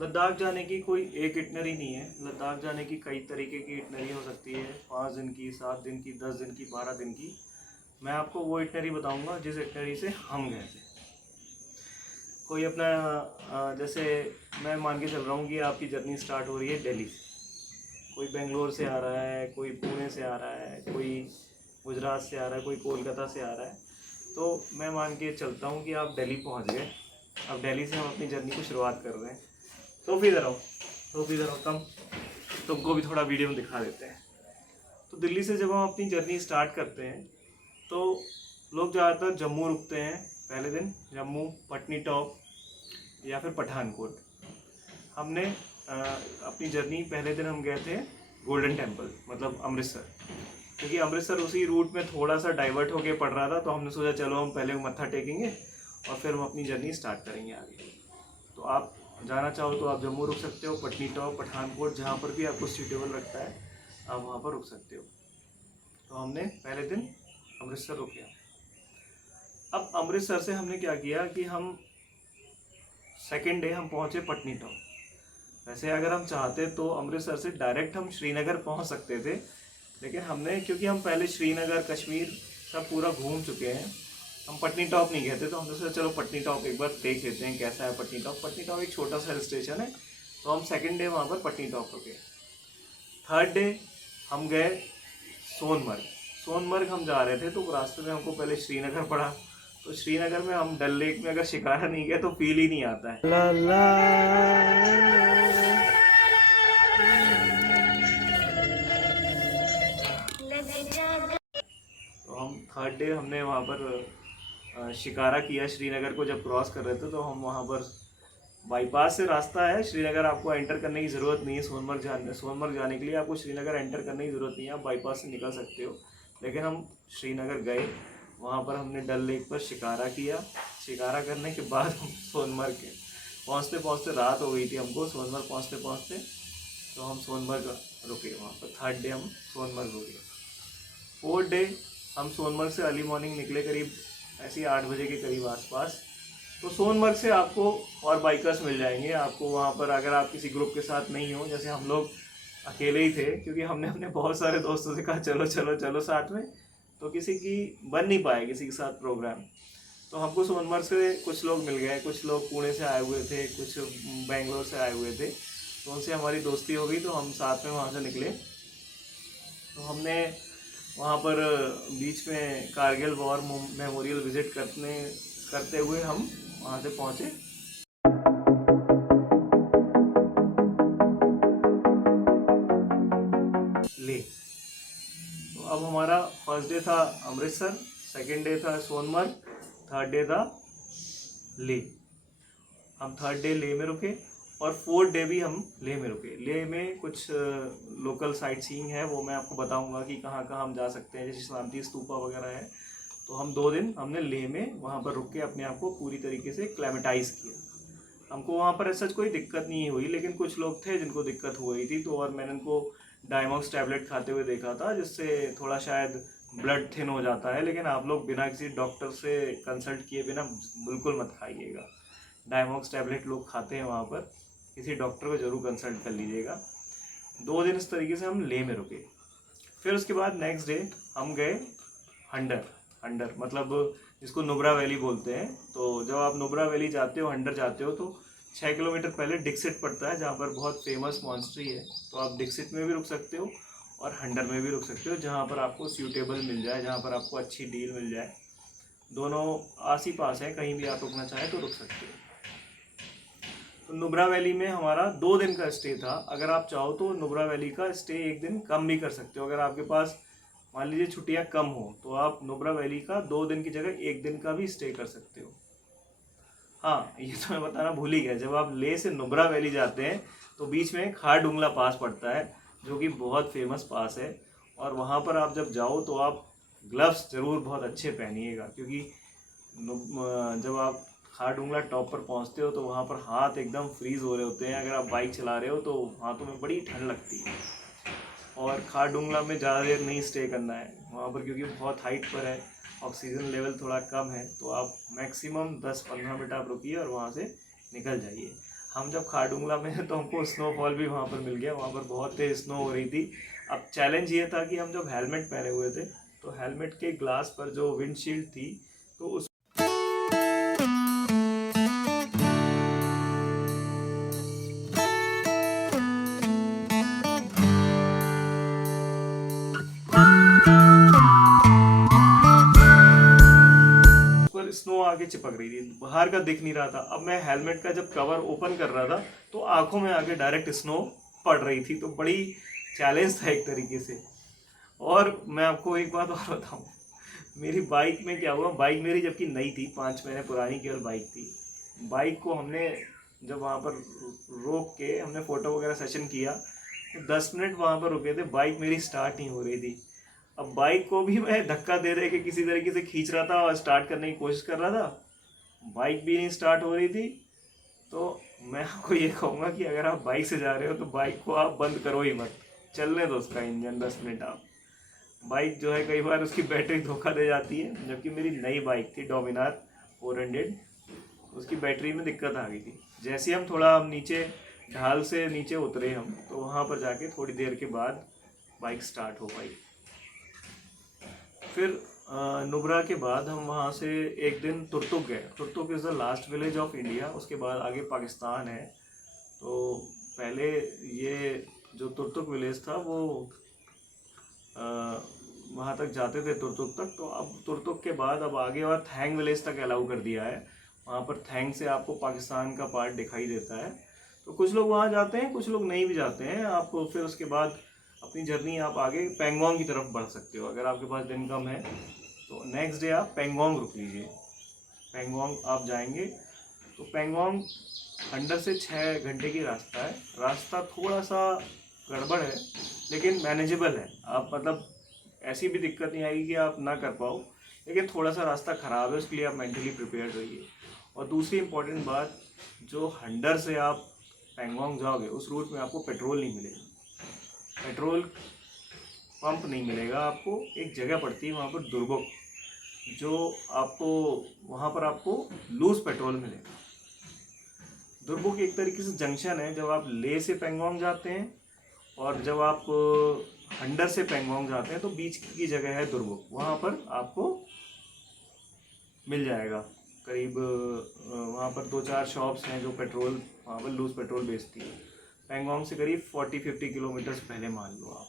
लद्दाख जाने की कोई एक इटनरी नहीं है। लद्दाख जाने की कई तरीके की इटनरी हो सकती है, 5 दिन की, 7 दिन की, 10 दिन की, 12 दिन की। मैं आपको वो इटनरी बताऊंगा जिस इटनरी से हम गए थे। कोई अपना जैसे मैं मान के चल रहा हूँ कि आपकी जर्नी स्टार्ट हो रही है दिल्ली से, कोई बेंगलोर से आ रहा है, कोई पुणे से आ रहा है, कोई गुजरात से आ रहा है, कोई कोलकाता से आ रहा है। तो मैं मान के चलता हूँ कि आप दिल्ली पहुँच गए। अब दिल्ली से हम अपनी जर्नी को शुरुआत कर रहे हैं। तो फिर इधर आओ, तो फिर इधर आओ, तुमको भी थोड़ा वीडियो में दिखा देते हैं। तो दिल्ली से जब हम अपनी जर्नी स्टार्ट करते हैं तो लोग ज़्यादातर जम्मू रुकते हैं पहले दिन। जम्मू, पटनी टॉप या फिर पठानकोट। हमने अपनी जर्नी पहले दिन हम गए थे गोल्डन टेम्पल, मतलब अमृतसर, क्योंकि अमृतसर उसी रूट में थोड़ा सा डाइवर्ट होके पड़ रहा था। तो हमने सोचा चलो हम पहले मत्था टेकेंगे और फिर हम अपनी जर्नी स्टार्ट करेंगे आगे। तो आप जाना चाहो तो आप जम्मू रुक सकते हो, पटनी टॉप, पठानकोट, जहाँ पर भी आपको सूटेबल लगता है आप वहाँ पर रुक सकते हो। तो हमने पहले दिन अमृतसर रुके। अब अमृतसर से हमने क्या किया कि हम सेकेंड डे हम पहुँचे पटनी टॉप। वैसे अगर हम चाहते तो अमृतसर से डायरेक्ट हम श्रीनगर पहुँच सकते थे, लेकिन हमने, क्योंकि हम पहले श्रीनगर, कश्मीर सब पूरा घूम चुके हैं, हम पटनी टॉप नहीं गए थे। तो हमने सोचा चलो पटनी टॉप एक बार देख लेते हैं कैसा है पटनी टॉप। पटनी टॉप एक छोटा सा हिल स्टेशन है। तो हम सेकंड डे वहाँ पर पटनी टॉप रुके। थर्ड डे हम गए सोनमर्ग। सोनमर्ग हम जा रहे थे तो रास्ते में हमको पहले श्रीनगर पड़ा। तो श्रीनगर में हम डल लेक में अगर शिकारा नहीं गए तो फील ही नहीं आता है। ला ला। तो हम थर्ड डे हमने वहाँ पर शिकारा किया। श्रीनगर को जब क्रॉस कर रहे थे तो हम वहाँ पर बाईपास से रास्ता है, श्रीनगर आपको एंटर करने की ज़रूरत नहीं है। सोनमर्ग जाने के लिए आपको श्रीनगर एंटर करने की ज़रूरत नहीं है, आप बाईपास से निकल सकते हो। लेकिन हम श्रीनगर गए, वहाँ पर हमने डल लेक पर शिकारा किया। शिकारा करने के बाद हम सोनमर्ग के पहुँचते पहुँचते रात हो गई थी हमको, सोनमर्ग पहुँचते पहुँचते। तो हम सोनमर्ग रुके वहाँ पर। थर्ड डे हम सोनमर्ग रुके। फोर्थ डे हम सोनमर्ग से अर्ली मॉर्निंग निकले, करीब ऐसे ही 8 बजे के करीब आसपास। तो सोनमर्ग से आपको और बाइकर्स मिल जाएंगे आपको वहाँ पर, अगर आप किसी ग्रुप के साथ नहीं हो। जैसे हम लोग अकेले ही थे, क्योंकि हमने अपने बहुत सारे दोस्तों से कहा चलो चलो चलो साथ में, तो किसी की बन नहीं पाया किसी के साथ प्रोग्राम। तो हमको सोनमर्ग से कुछ लोग मिल गए, कुछ लोग पुणे से आए हुए थे, कुछ बेंगलोर से आए हुए थे। तो उनसे हमारी दोस्ती हो गई, तो हम साथ में वहाँ से निकले। तो हमने वहाँ पर बीच में कारगिल वॉर मेमोरियल विजिट करते हुए हम वहाँ से पहुँचे ले। तो अब हमारा फर्स्ट डे था अमृतसर, सेकंड डे था सोनमर्ग, थर्ड डे था ले। हम थर्ड डे ले में रुके और फोर्थ डे भी हम ले में रुके। ले में कुछ लोकल साइट सीइंग है, वो मैं आपको बताऊंगा कि कहाँ कहाँ हम जा सकते हैं, जैसे शांति स्तूपा वगैरह है। तो हम 2 दिन हमने ले में वहाँ पर रुक के अपने आप को पूरी तरीके से क्लेमेटाइज किया। हमको वहाँ पर ऐसा कोई दिक्कत नहीं हुई, लेकिन कुछ लोग थे जिनको दिक्कत हो गई थी। तो और मैंने उनको डायमॉक्स टैबलेट खाते हुए देखा था, जिससे थोड़ा शायद ब्लड थिन हो जाता है। लेकिन आप लोग बिना किसी डॉक्टर से कंसल्ट किए बिना बिल्कुल मत खाइएगा। डायमॉक्स टैबलेट लोग खाते हैं वहाँ पर, किसी डॉक्टर को ज़रूर कंसल्ट कर लीजिएगा। 2 दिन इस तरीके से हम ले में रुके। फिर उसके बाद नेक्स्ट डे हम गए हंडर। हंडर मतलब जिसको नुब्रा वैली बोलते हैं। तो जब आप नुब्रा वैली जाते हो, हंडर जाते हो, तो 6 किलोमीटर पहले डिक्सिट पड़ता है, जहाँ पर बहुत फेमस मॉन्स्ट्री है। तो आप डिक्सिट में भी रुक सकते हो और हंडर में भी रुक सकते हो, जहाँ पर आपको सूटेबल मिल जाए, जहाँ पर आपको अच्छी डील मिल जाए। दोनों आस ही पास है, कहीं भी आप रुकना चाहें तो रुक सकते हो। तो नुब्रा वैली में हमारा 2 दिन का स्टे था। अगर आप चाहो तो नुब्रा वैली का स्टे 1 दिन कम भी कर सकते हो। अगर आपके पास मान लीजिए छुट्टियां कम हो तो आप नुब्रा वैली का 2 दिन की जगह 1 दिन का भी स्टे कर सकते हो। हाँ, ये तो मैं बताना भूल ही गया, जब आप ले से नुब्रा वैली जाते हैं तो बीच में खारडुंगला पास पड़ता है, जो कि बहुत फेमस पास है। और वहाँ पर आप जब जाओ तो आप ग्लव्स ज़रूर बहुत अच्छे पहनिएगा, क्योंकि जब आप खारडुंगला टॉप पर पहुँचते हो तो वहाँ पर हाथ एकदम फ्रीज़ हो रहे होते हैं। अगर आप बाइक चला रहे हो तो हाथों में बड़ी ठंड लगती है। और खारडुंगला में ज़्यादा देर नहीं स्टे करना है वहाँ पर, क्योंकि बहुत हाइट पर है, ऑक्सीजन लेवल थोड़ा कम है। तो आप मैक्सिमम 10-15 मिनट आप रुकिए और वहाँ से निकल जाइए। हम जब खारडुंगला में थे तो हमको स्नोफॉल भी वहाँ पर मिल गया, वहाँ पर बहुत तेज स्नो हो रही थी। अब चैलेंज ये था कि हम जब हेलमेट पहने हुए थे तो हेलमेट के ग्लास पर जो विंडशील्ड थी तो उस पर स्नो आके चिपक रही थी, बाहर का दिख नहीं रहा था। अब मैं हेलमेट का जब कवर ओपन कर रहा था तो आंखों में आके डायरेक्ट स्नो पड़ रही थी, तो बड़ी चैलेंज था एक तरीके से। और मैं आपको एक बात और बताऊं, मेरी बाइक में क्या हुआ, बाइक मेरी जबकि नई थी, 5 महीने पुरानी केवल बाइक थी। बाइक को हमने जब वहाँ पर रोक के हमने फ़ोटो वगैरह सेशन किया तो 10 मिनट वहाँ पर रुके थे, बाइक मेरी स्टार्ट नहीं हो रही थी। अब बाइक को भी मैं धक्का दे दे के किसी तरीके से खींच रहा था और स्टार्ट करने की कोशिश कर रहा था, बाइक भी नहीं स्टार्ट हो रही थी। तो मैं आपको ये कहूँगा कि अगर आप बाइक से जा रहे हो तो बाइक को आप बंद करो ही मत, चलने दो उसका इंजन 10 मिनट। आप बाइक जो है कई बार उसकी बैटरी धोखा दे जाती है, जबकि मेरी नई बाइक थी डोमिनार 400, उसकी बैटरी में दिक्कत आ गई थी। जैसे हम थोड़ा नीचे ढाल से नीचे उतरे हम, तो वहाँ पर जाके थोड़ी देर के बाद बाइक स्टार्ट हो पाई। फिर नुब्रा के बाद हम वहाँ से एक दिन तुर्तुक गए। Turtuk is the last village of India, उसके बाद आगे पाकिस्तान है। तो पहले ये जो तुर्तुक विलेज था वो वहाँ तक जाते थे, तुर्तुक तक। तो अब तुर्तुक के बाद अब आगे और थैंग विलेज तक अलाउ कर दिया है। वहाँ पर थैंग से आपको पाकिस्तान का पार्ट दिखाई देता है। तो कुछ लोग वहाँ जाते हैं, कुछ लोग नहीं भी जाते हैं। आप फिर उसके बाद अपनी जर्नी आप आगे पेंगोंग की तरफ बढ़ सकते हो। अगर आपके पास दिन कम है तो नेक्स्ट डे आप पेंगोंग रुक लीजिए। पेंगोंग आप जाएंगे तो पेंगोंग अंडर से 6 घंटे की रास्ता है। रास्ता थोड़ा सा गड़बड़ है लेकिन मैनेजेबल है। आप मतलब ऐसी भी दिक्कत नहीं आएगी कि आप ना कर पाओ, लेकिन थोड़ा सा रास्ता ख़राब है, उसके लिए आप मेंटली प्रिपेयर रहिए। और दूसरी इम्पॉर्टेंट बात, जो हंडर से आप पेंगोंग जाओगे उस रूट में आपको पेट्रोल नहीं मिलेगा, पेट्रोल पंप नहीं मिलेगा आपको। एक जगह पड़ती है वहाँ पर दुर्बुक, जो आपको वहाँ पर आपको लूज पेट्रोल मिलेगा। दुर्बुक एक तरीके से जंक्शन है, जब आप ले से पेंगोंग जाते हैं और जब आप हंडर से पेंगोंग जाते हैं तो बीच की जगह है दुर्बुक, वहाँ पर आपको मिल जाएगा। करीब वहाँ पर 2-4 शॉप्स हैं जो पेट्रोल वहाँ पर लूज पेट्रोल बेचती है। पेंगोंग से करीब 40-50 किलोमीटर्स पहले मान लो आप।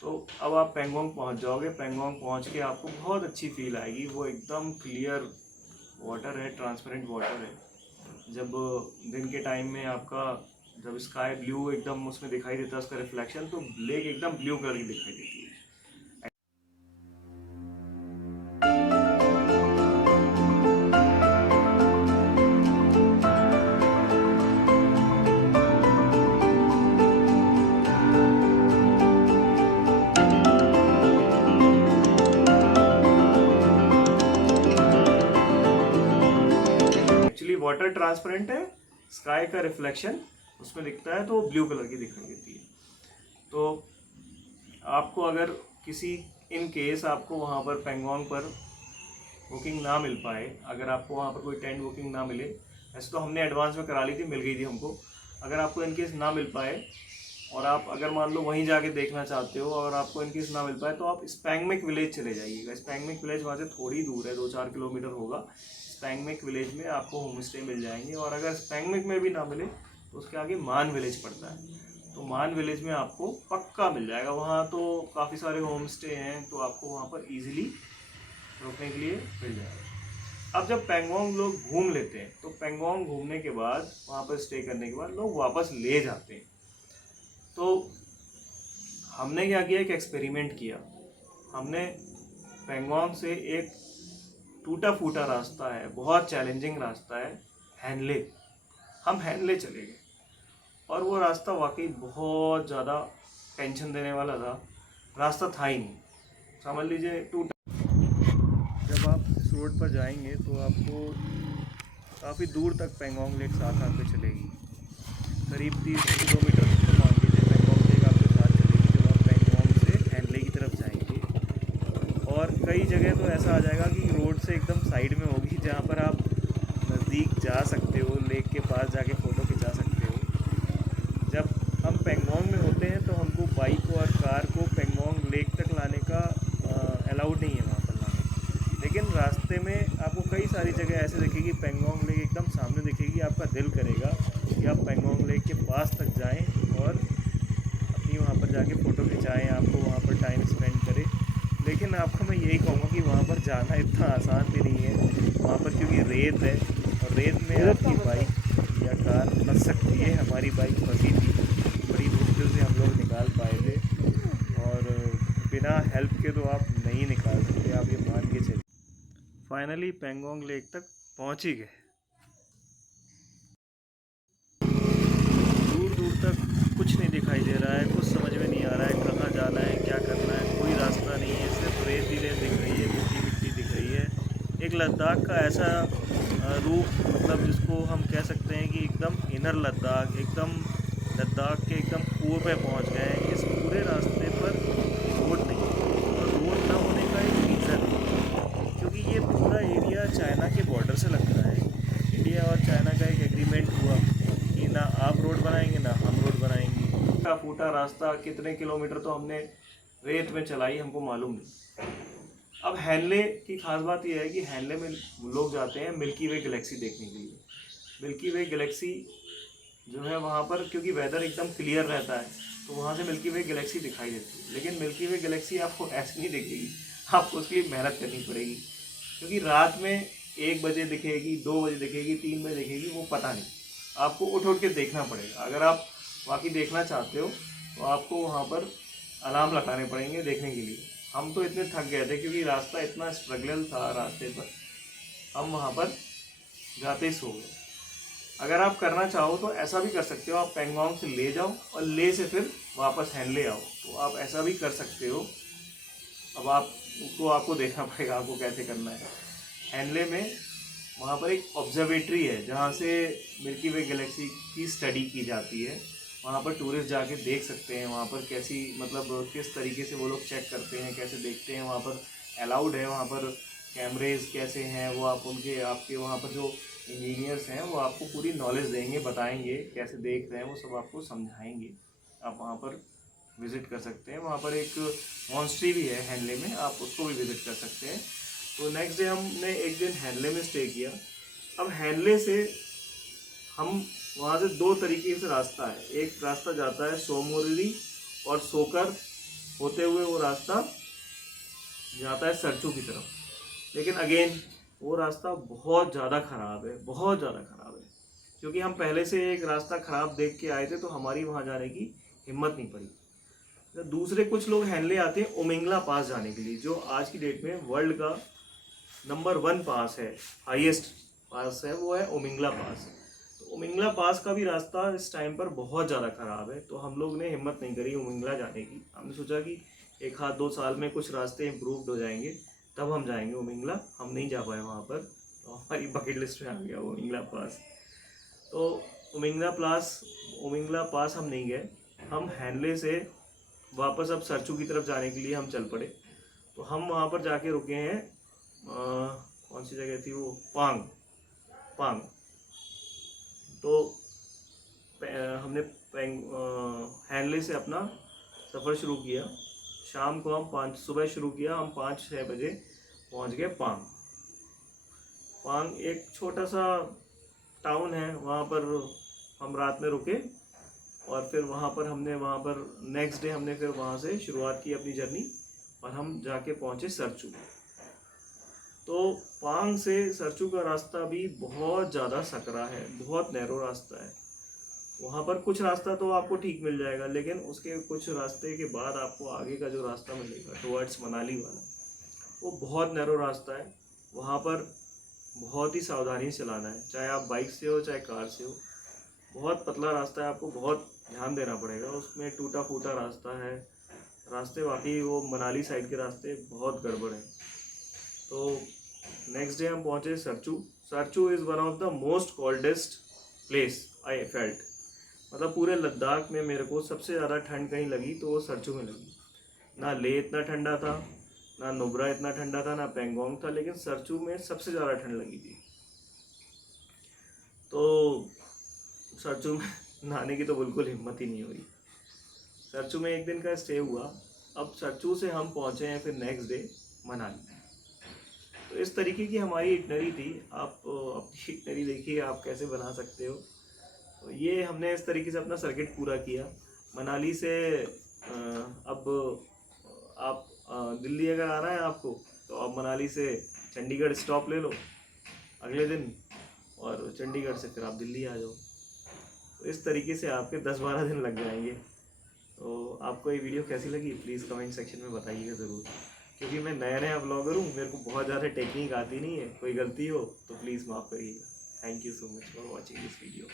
तो अब आप पेंगोंग पहुँच जाओगे। पेंगोंग पहुँच के आपको बहुत अच्छी फील आएगी। वो एकदम क्लियर वाटर है, ट्रांसपेरेंट वाटर है। जब दिन के टाइम में आपका जब स्काई ब्लू एकदम उसमें दिखाई देता है, उसका रिफ्लेक्शन, तो लेक एकदम ब्लू कलर की दिखाई देती है। एक्चुअली वाटर ट्रांसपेरेंट है, स्काई का रिफ्लेक्शन उसमें दिखता है तो ब्लू कलर की दिखाई देती है। तो आपको अगर किसी इन केस आपको वहाँ पर पेंगोंग पर बुकिंग ना मिल पाए, अगर आपको वहाँ पर कोई टेंट बुकिंग ना मिले, ऐसे तो हमने एडवांस में करा ली थी, मिल गई थी हमको। अगर आपको इन केस ना मिल पाए और आप अगर मान लो वहीं जाके देखना चाहते हो और आपको इन केस ना मिल पाए, तो आप स्पैंगमेक विलेज चले जाइएगा। स्पैंगमेक विलेज वहाँ से थोड़ी दूर है, 2-4 किलोमीटर होगा। स्पैंगमेक विलेज में आपको होम स्टे मिल जाएंगे। और अगर स्पैंगमेक में भी ना मिले तो उसके आगे मान विलेज पड़ता है, तो मान विलेज में आपको पक्का मिल जाएगा। वहाँ तो काफ़ी सारे होम स्टे हैं, तो आपको वहाँ पर इजीली रुकने के लिए मिल जाएगा। अब जब पेंगोंग लोग घूम लेते हैं तो पेंगोंग घूमने के बाद वहाँ पर स्टे करने के बाद लोग वापस ले जाते हैं। तो हमने क्या किया, एक एक्सपेरिमेंट किया। हमने पेंगोंग से एक टूटा फूटा रास्ता है, बहुत चैलेंजिंग रास्ता है, हैनले, हम हैनले चले गए। और वो रास्ता वाकई बहुत ज़्यादा टेंशन देने वाला था, रास्ता था ही नहीं, समझ लीजिए टूटा। जब आप इस रोड पर जाएंगे तो आपको काफ़ी दूर तक पेंगोंग लेक साथ आपके चलेगी, करीब 30 किलोमीटर तो मान लीजिए पेंगोंग लेक आपके साथ चलेगी जब आप पेंगोंग से हैनले की तरफ जाएंगे। और कई जगह तो ऐसा आ जाएगा कि रोड से एकदम साइड में होगी, जहाँ पर आप नज़दीक जा सकते हो, लेक के पास जाके पेंगोंग में होते हैं तो हमको बाइक और कार को पेंगोंग लेक तक लाने का अलाउड नहीं है वहाँ पर लाना। लेकिन रास्ते में आपको कई सारी जगह ऐसे दिखेगी, पेंगोंग लेक एकदम सामने दिखेगी, आपका दिल करेगा कि आप पेंगोंग लेक के पास तक जाएं और अपनी वहाँ पर जाके फ़ोटो खिंचाएं, आपको वहाँ पर टाइम स्पेंड करें। लेकिन आपको मैं यही कहूँगा कि वहाँ पर जाना इतना आसान भी नहीं है वहाँ पर, क्योंकि रेत है और रेत में आपकी बाइक या कार फंस सकती है। हमारी बाइक फंसी थी, बड़ी मुश्किल से हम लोग निकाल पाए थे, और बिना हेल्प के तो आप नहीं निकाल सकते, आप ये मान के चलिए। फाइनली पेंगोंग लेक तक पहुँच ही गए। दूर दूर तक कुछ नहीं दिखाई दे रहा है, कुछ समझ में नहीं आ रहा है कहाँ जाना है, क्या करना है, कोई रास्ता नहीं है, सिर्फ रेत ही रेत दिख रही है, मिट्टी मिट्टी दिख रही है। एक लद्दाख का ऐसा रूप, मतलब जिसको हम कह सकते हैं कि एकदम इनर लद्दाख, एकदम लद्दाख के एकदम पूर्व पे पहुंच गए हैं। इस पूरे रास्ते पर रोड नहीं है, और रोड ना होने का एक रीज़न है क्योंकि ये पूरा एरिया चाइना के बॉर्डर से लगता है। इंडिया और चाइना का एक एग्रीमेंट हुआ कि ना आप रोड बनाएंगे ना हम रोड बनाएंगे। टूटा फूटा रास्ता, कितने किलोमीटर तो हमने रेत में चलाई, हमको मालूम नहीं। अब हैनले की खास बात यह है कि हैनले में लोग जाते हैं मिल्की वे गैलेक्सी देखने के लिए। मिल्की वे गैलेक्सी जो है वहाँ पर, क्योंकि वेदर एकदम क्लियर रहता है तो वहाँ से मिल्की वे गैलेक्सी दिखाई देती है। लेकिन मिल्की वे गैलेक्सी आपको ऐसे नहीं दिखेगी, आपको उसकी मेहनत करनी पड़ेगी, क्योंकि रात में 1 बजे दिखेगी, 2 बजे दिखेगी, 3 बजे दिखेगी, वो पता नहीं, आपको उठ उठ के देखना पड़ेगा। अगर आप वाकई देखना चाहते हो तो आपको वहाँ पर अलार्म लगाने पड़ेंगे देखने के लिए। हम तो इतने थक गए थे क्योंकि रास्ता इतना स्ट्रगल था रास्ते पर, हम वहाँ पर जाते ही सो गए। अगर आप करना चाहो तो ऐसा भी कर सकते हो, आप पेंगोंग से ले जाओ और ले से फिर वापस हैनले आओ, तो आप ऐसा भी कर सकते हो। अब आपको देखना पड़ेगा आपको कैसे करना है। हैनले में वहाँ पर एक ऑब्जर्वेटरी है जहाँ से मिल्की वे गैलेक्सी की स्टडी की जाती है। वहाँ पर टूरिस्ट जाके देख सकते हैं, वहाँ पर कैसी, मतलब किस तरीके से वो लोग चेक करते हैं, कैसे देखते हैं, वहाँ पर अलाउड है, वहाँ पर कैमरेज कैसे हैं, वो आप उनके आपके वहाँ पर जो इंजीनियर्स हैं वो आपको पूरी नॉलेज देंगे, बताएंगे कैसे देख रहे हैं, वो सब आपको समझाएंगे। आप वहाँ पर विज़िट कर सकते हैं। वहाँ पर एक मॉन्स्ट्री भी है हैनले में, आप उसको भी विज़िट कर सकते हैं। तो नेक्स्ट डे हमने एक दिन हैनले में स्टे किया। अब हैनले से हम वहाँ से 2 तरीके से रास्ता है, एक रास्ता जाता है सोमोरिरी और सोकर होते हुए वो रास्ता जाता है सरचू की तरफ। लेकिन अगेन वो रास्ता बहुत ज़्यादा ख़राब है, बहुत ज़्यादा ख़राब है, क्योंकि हम पहले से एक रास्ता ख़राब देख के आए थे तो हमारी वहाँ जाने की हिम्मत नहीं पड़ी। तो दूसरे कुछ लोग हैनले आते हैं उमिंगला पास जाने के लिए, जो आज की डेट में वर्ल्ड का नंबर 1 पास है, हाईएस्ट पास है, वो है उमिंगला पास। तो उमिंगला पास का भी रास्ता इस टाइम पर बहुत ज़्यादा ख़राब है, तो हम लोग ने हिम्मत नहीं करी उमिंगला जाने की। हमने सोचा कि 1-2 साल में कुछ रास्ते इम्प्रूव्ड हो जाएंगे तब हम जाएंगे उमिंगला। हम नहीं जा पाए वहाँ पर, तो हमारी बकेट लिस्ट में आ गया उमिंगला पास। तो उमिंगला पास हम नहीं गए। हम हैनले से वापस अब सरचू की तरफ जाने के लिए हम चल पड़े। तो हम वहाँ पर जाके रुके हैं, कौन सी जगह थी वो, पांग। तो हमने हैनले से अपना सफ़र शुरू किया। शाम को हम सुबह शुरू किया, हम 5-6 बजे पहुँच गए पांग एक छोटा सा टाउन है, वहाँ पर हम रात में रुके और फिर वहाँ पर नेक्स्ट डे हमने फिर वहाँ से शुरुआत की अपनी जर्नी और हम जाके पहुँचे सरचू। तो पांग से सरचू का रास्ता भी बहुत ज़्यादा सकरा है, बहुत नैरो रास्ता है। वहाँ पर कुछ रास्ता तो आपको ठीक मिल जाएगा, लेकिन उसके कुछ रास्ते के बाद आपको आगे का जो रास्ता मिलेगा टुवर्ड्स मनाली वाला, वो बहुत नैरो रास्ता है। वहाँ पर बहुत ही सावधानी से चलाना है, चाहे आप बाइक से हो चाहे कार से हो। बहुत पतला रास्ता है, आपको बहुत ध्यान देना पड़ेगा, उसमें टूटा फूटा रास्ता है। रास्ते वाकई वो मनाली साइड के रास्ते बहुत गड़बड़ हैं। तो नेक्स्ट डे हम पहुँचे Sarchu is one of the most coldest place I felt. मतलब पूरे लद्दाख में मेरे को सबसे ज़्यादा ठंड कहीं लगी तो वो सरचू में लगी। ना ले इतना ठंडा था, ना नुब्रा इतना ठंडा था, ना पेंगोंग था, लेकिन सरचू में सबसे ज़्यादा ठंड लगी थी। तो सरचू में नहाने की तो बिल्कुल हिम्मत ही नहीं हुई। सरचू में एक दिन का स्टे हुआ। अब सरचू से हम पहुँचे हैं फिर नेक्स्ट डे मनाली। तो इस तरीके की हमारी इटनरी थी। आप अपनी इटनरी देखिए आप कैसे बना सकते हो। तो ये हमने इस तरीके से अपना सर्किट पूरा किया। मनाली से अब आप दिल्ली अगर आना है आपको तो आप मनाली से चंडीगढ़ स्टॉप ले लो अगले दिन, और चंडीगढ़ से फिर आप दिल्ली आ जाओ। तो इस तरीके से आपके 10-12 दिन लग जाएंगे। तो आपको ये वीडियो कैसी लगी प्लीज़ कमेंट सेक्शन में बताइएगा ज़रूर, क्योंकि मैं नया ब्लॉगर हूँ, मेरे को बहुत ज़्यादा टेक्निक आती नहीं है। कोई गलती हो तो प्लीज़ माफ़ करिएगा। Thank you so much for watching this video.